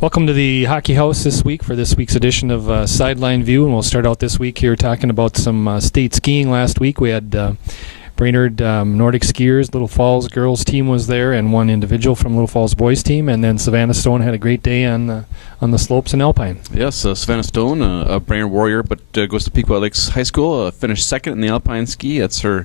Welcome to the Hockey House this week for this week's edition of Sideline View, and we'll start out this week here talking about some state skiing. Last week we had Brainerd Nordic skiers, Little Falls girls team was there, and one individual from Little Falls boys team, and then Savannah Stone had a great day on the slopes in Alpine. Yes, Savannah Stone, a Brainerd Warrior, but goes to Pequot Lakes High School, finished second in the Alpine ski. That's her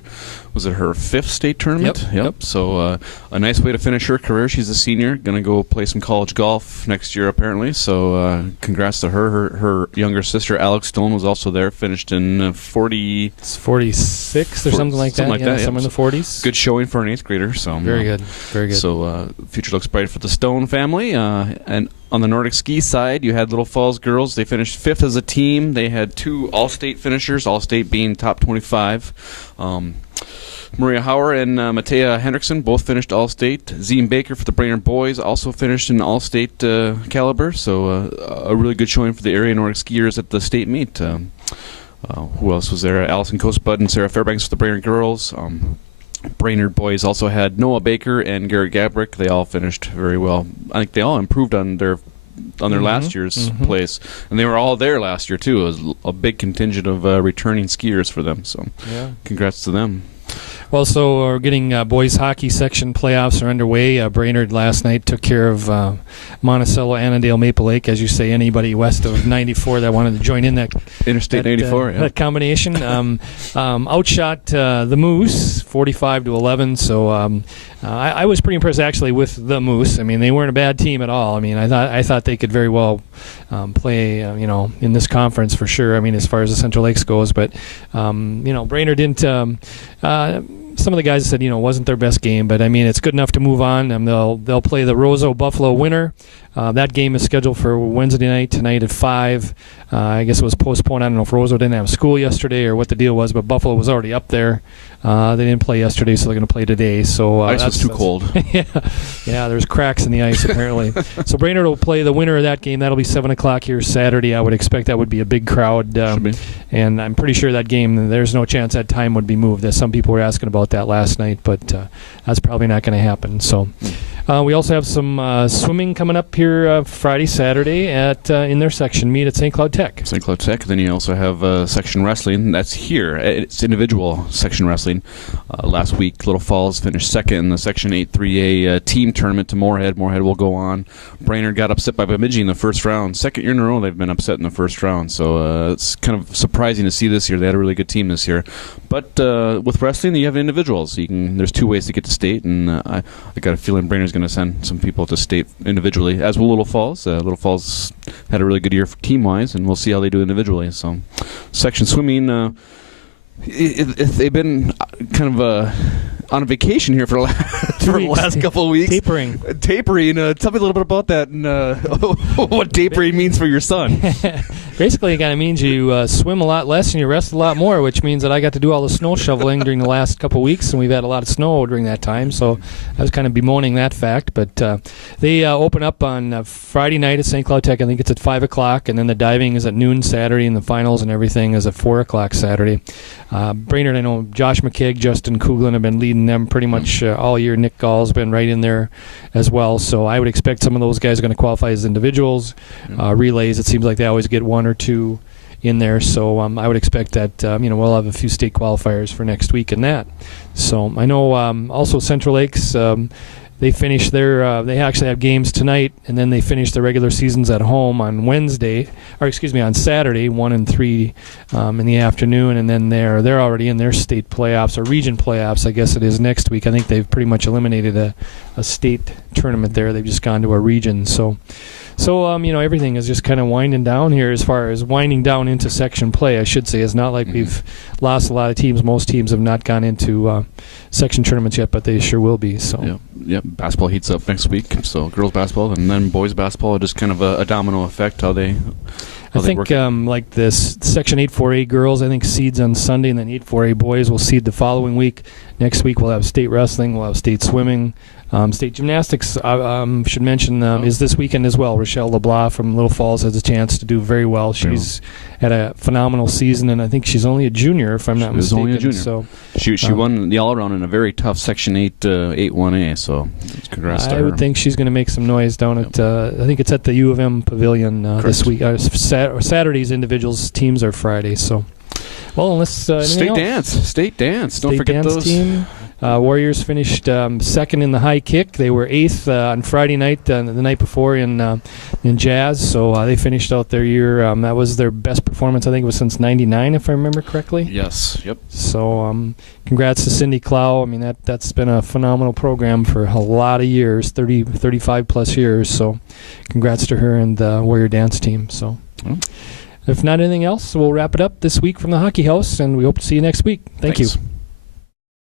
fifth state tournament? Yep. So a nice way to finish her career. She's a senior, going to go play some college golf next year apparently. So congrats to her. Her younger sister Alex Stone was also there, finished in 46 or something like that. Somewhere in the 40s. Good showing for an 8th grader. So very good. So future looks bright for the Stone family. And on the Nordic ski side, you had Little Falls girls. They finished 5th as a team. They had 2 all-state finishers, all-state being top 25. Maria Hauer and Matea Hendrickson both finished All-State. Zine Baker for the Brainerd boys also finished in All-State caliber, so a really good showing for the area Nordic skiers at the state meet. Who else was there? Allison Coastbud and Sarah Fairbanks for the Brainerd girls. Brainerd boys also had Noah Baker and Garrett Gabrick. They all finished very well. I think they all improved on their last year's place, and they were all there last year too. It was a big contingent of returning skiers for them, so congrats to them. Well, so we're getting boys hockey section playoffs are underway. Brainerd last night took care of Monticello, Annandale, Maple Lake. As you say, anybody west of 94 that wanted to join in that Interstate 94, that combination. Outshot the Moose 45-11. So I was pretty impressed actually with the Moose. I mean, they weren't a bad team at all. I mean, I thought they could very well play in this conference for sure. I mean, as far as the Central Lakes goes, but Brainerd didn't. Some of the guys said, it wasn't their best game, but I mean, it's good enough to move on. They'll play the Roseau Buffalo winner. That game is scheduled for Wednesday night tonight at 5. I guess it was postponed. I don't know if Roseau didn't have school yesterday or what the deal was, but Buffalo was already up there. They didn't play yesterday, so they're going to play today. So ice was too cold. Yeah, there's cracks in the ice apparently. So Brainerd will play the winner of that game. That'll be 7 o'clock here Saturday. I would expect that would be a big crowd. And I'm pretty sure that game, there's no chance that time would be moved. Some people were asking about that last night, but that's probably not going to happen. So we also have some swimming coming up here Friday, Saturday at in their section meet at St. Cloud Tech. St. Cloud Tech. Then you also have section wrestling. That's here. It's individual section wrestling. Last week, Little Falls finished second in the Section 8-3A team tournament to Moorhead. Moorhead will go on. Brainerd got upset by Bemidji in the first round. Second year in a row they've been upset in the first round. So it's kind of surprising to see this year. They had a really good team this year. But with wrestling, you have individuals. There's 2 ways to get to state, and I got a feeling Brainerd's going to send some people to state individually, as will Little Falls. Little Falls had a really good year team-wise, and we'll see how they do individually. So section swimming, they've been kind of on a vacation here for the last couple of weeks. Tapering. Tell me a little bit about that and what tapering means for your son. Basically, it kind of means you swim a lot less and you rest a lot more, which means that I got to do all the snow shoveling during the last couple of weeks, and we've had a lot of snow during that time, so I was kind of bemoaning that fact. But they open up on Friday night at St. Cloud Tech. I think it's at 5 o'clock, and then the diving is at noon Saturday, and the finals and everything is at 4 o'clock Saturday. Brainerd, I know Josh McKeag, Justin Kuglin have been leading them pretty much all year. Nick Gall's been right in there as well. So I would expect some of those guys are going to qualify as individuals. Relays, it seems like they always get 1 or 2 in there. So I would expect that we'll have a few state qualifiers for next week in that. So I know also Central Lakes. They finish they actually have games tonight, and then they finish the regular seasons at home on on Saturday, 1 and 3 in the afternoon, and then they're already in their state playoffs, or region playoffs, I guess it is next week. I think they've pretty much eliminated a state tournament there. They've just gone to a region. So everything is just kind of winding down here as far as winding down into section play, I should say. It's not like we've lost a lot of teams. Most teams have not gone into section tournaments yet, but they sure will be. So yeah. Basketball heats up next week. So girls basketball and then boys basketball, just kind of a domino effect how they I think like this Section 8-4A girls, I think seeds on Sunday, and then 8-4A boys will seed the following week. Next week we'll have state wrestling, we'll have state swimming. State gymnastics, should mention, is this weekend as well. Rochelle LeBlanc from Little Falls has a chance to do very well. She's had a phenomenal season, and I think she's only a junior, if I'm not mistaken. Only a junior. So she won the all-around in a very tough Section 8 8-1A, so congrats to her. I would think she's going to make some noise down at, I think it's at the U of M Pavilion this week. Saturday's individuals teams are Friday, so. Well, unless State dance. Don't forget those. Team. Warriors finished second in the high kick. They were eighth on Friday night, the night before in jazz. So they finished out their year. That was their best performance. I think it was since '99, if I remember correctly. Yes. Yep. So congrats to Cindy Clow. I mean that's been a phenomenal program for a lot of years, 35 plus years. So congrats to her and the Warrior dance team. So. If not anything else, we'll wrap it up this week from the Hockey House, and we hope to see you next week. Thanks. You.